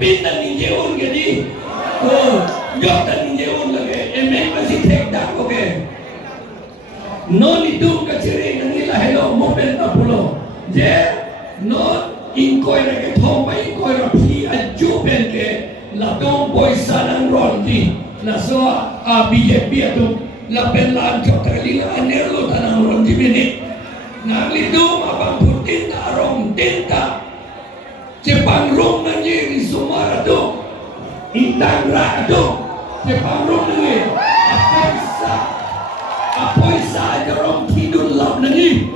pin na ninje on gadi. Oh, yok na ninje on lagi. Emek masih tek dak oke. Non itu keciri nangila hello mobil na pulo. Je non inkoi rake thoma inkoi rapi aju benke la dong poisa nang rondi la soa a BJP atu la penlan chok takalila anerlo tanang rondi bini nang lidum abang putin na rong tinta Jepang rong nanyi sumara tu intang ra tu Jepang rong nanyi apoisa jarong tidun lap nanyi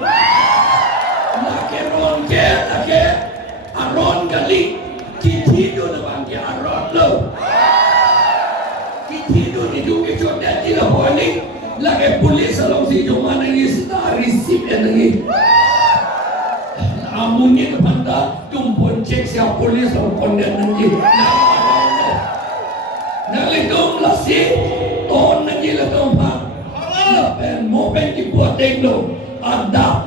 lake ron ke lake aron gali tidun abang ke aron lo tidun itu ke jodoh tidak boleh lake polis along si cuma nanyi star receipt nanyi amunnya kepanda tumpun cek siapa polis atau konden nanti nak litum lasi ton nanti litum pak pen mau pen dibuat tekno ada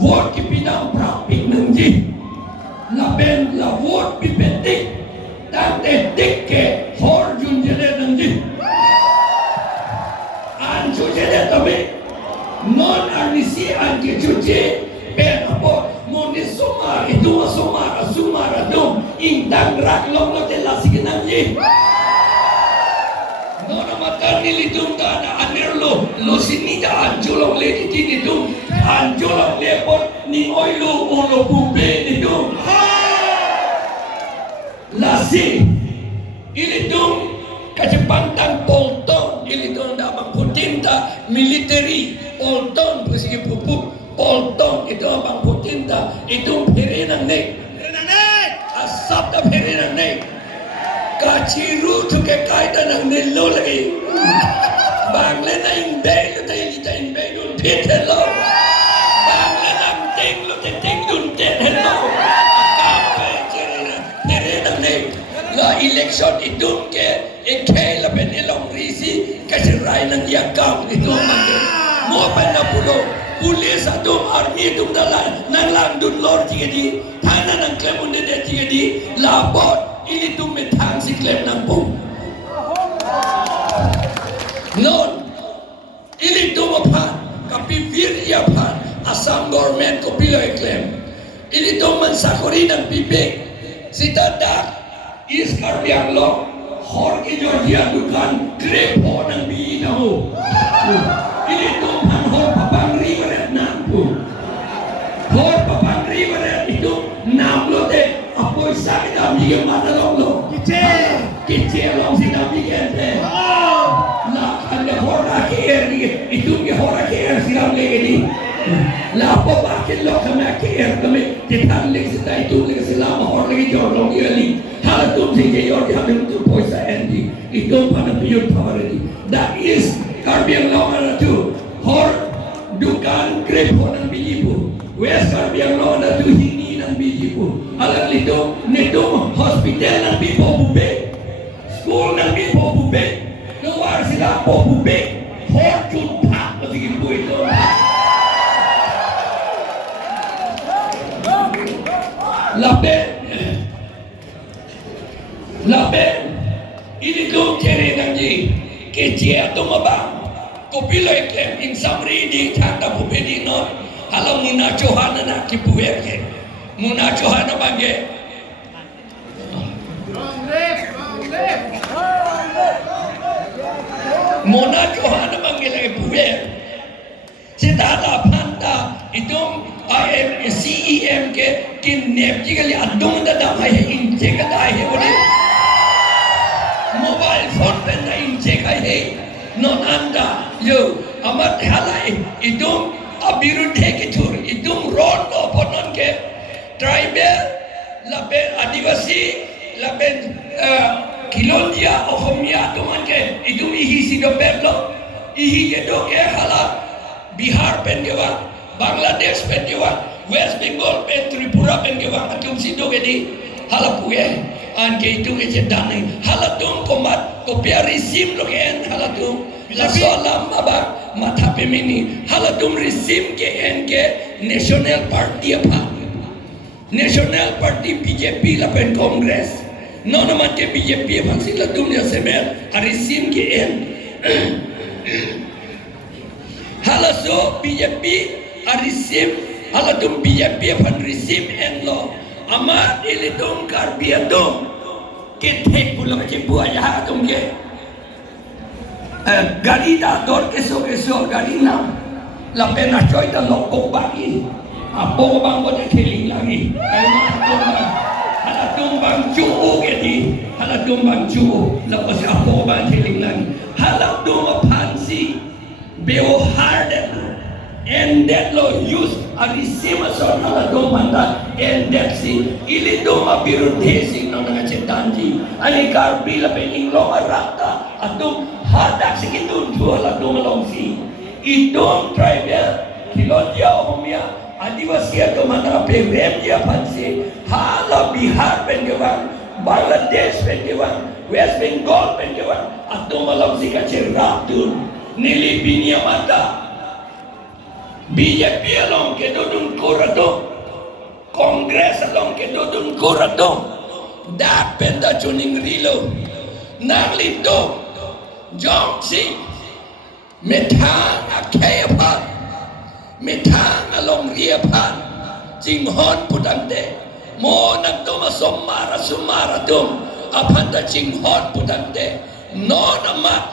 vote ki bidang praktik nanti pen la vote pipetik dan tetik ke forjun jadi nanti anju jadi tapi non armisi anju cuci pen apa Moni sumar itu sumar dong indang rak long lo telasi kenangi nona mata nilitung dana anerlo lo sini da anjolong le di dong anjolong lepot ni oilo ulo bube di dong lasi ini dong kecepatan polton ini dong da mangkutinta military polton persegi pupuk polton itu abang putinta itu perinang nek asap dah perinang nek kaciru tu ke kaitan nang nelo lagi bang le na imbe lu ta imbe dun peten lo bang le nang teng lu te teng dun ten lo apa perinang nek la election itu ke ekay la ben elong risi kasirai nang yakam itu mangke mo pa na pulo Polis atau army itu dalam nang landun lor tiga di tanah nang klaim unde dia tiga di labot ini tu metang si klaim nampung non ini tu apa tapi virya apa asam government ko pilih klaim ini tu mensakori nang pipek si tadak iskar biang lo hor ke Georgia dukan grepo nang bi tahu ini tu hor papang river nampu hor papang river itu nam lo te apoy sa kita bigyan mata lo kice long si kita bigyan te la kanda hor akhir itu ke hor akhir silam lagi ni la apa bakit lo kami akhir kami kita lagi kita itu lagi selama hor lagi jorong ini hal tu si jayor kami untuk poisa endi itu pada piyut power ini that is karbiang lawan itu hor dukan grepo ng bijipu wes karbiang lawan itu hini ng bijipu alam itu neto hospital ng bipo bube school ng bipo bube luar sila po bube hor junta sige po ito lape ini tuh ceri nanti kecil atau mabang kopilo ikem insamri di tanda bubedi non halau muna johana na kipueke muna johana bangge muna johana bangge lagi puwe setada panta itu CEM ke kinep jikali adong da damai inje ka dai he mobile phone pen da inje ka he non anda yo amat halai idung abirudhe ke tur idung rondo ponon ke tribal laben adivasi laben kilondia ohomia tuman ke idung ihi sido perlo ihi gedo ke hala Bihar pen gewa Bangladesh pen gewa West Bengal pen Tripura pen gewa atum sido gedi hala puye an ke itu ke dane hala tum komat kopia resim lo ke en hala tum la solam baba mata pemini hala tum resim ke en ke National Party apa National Party BJP la pen Congress no naman ke BJP pang sila dunia semer arisim ke en halaso BJP arisim haladum BJP pan risim en lo ama ilidum karbiadum ke tek pulang ke buaya dum ke gari da dor keso gari na la pena choy da lo ko bagi apo bang bo de theli lagi ai ma hala tumbang chu ke di hala tumbang chu la pas apo bang theli lagi hala tum pansi beo harden and that lo use arisima son hala tum manda and that si ili tum biru tesi no nga chetanji ani karbi la pe inglo arata atum hadak sikitun tu hala tum long si idom tribal kilonja omia आदिवासी तो माना पे वेब या फंसे हाला बिहार पेंगेवान बांग्लादेश पेंगेवान वेस्ट बंगाल पेंगेवान अतो malam sika cerratun nili binia mata BJP along ke dodun kurado kongres along ke dodun kurado da penda chuning rilo nalito jongsi metang akayapa metang along riapan jinghon pudante mo nagtuma sumara dum apanda jinghon pudante non amat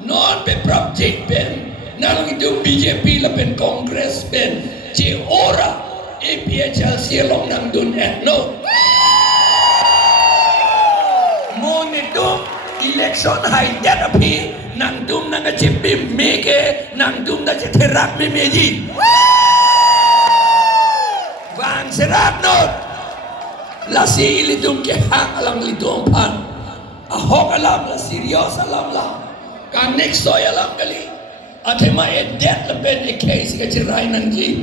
non pe project pen nalong itu BJP la pen kongres pen ci ora APHL silong nang dun etno mo nito election hay jadapi nang dum nang chipim meke nang dum na cherak me meji wang serat not la si lidum ke hang alang lidum pan ahok alam la serious alam la kan next soy alam kali atema edet la ben e case ke chirai nang ji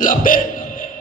la ben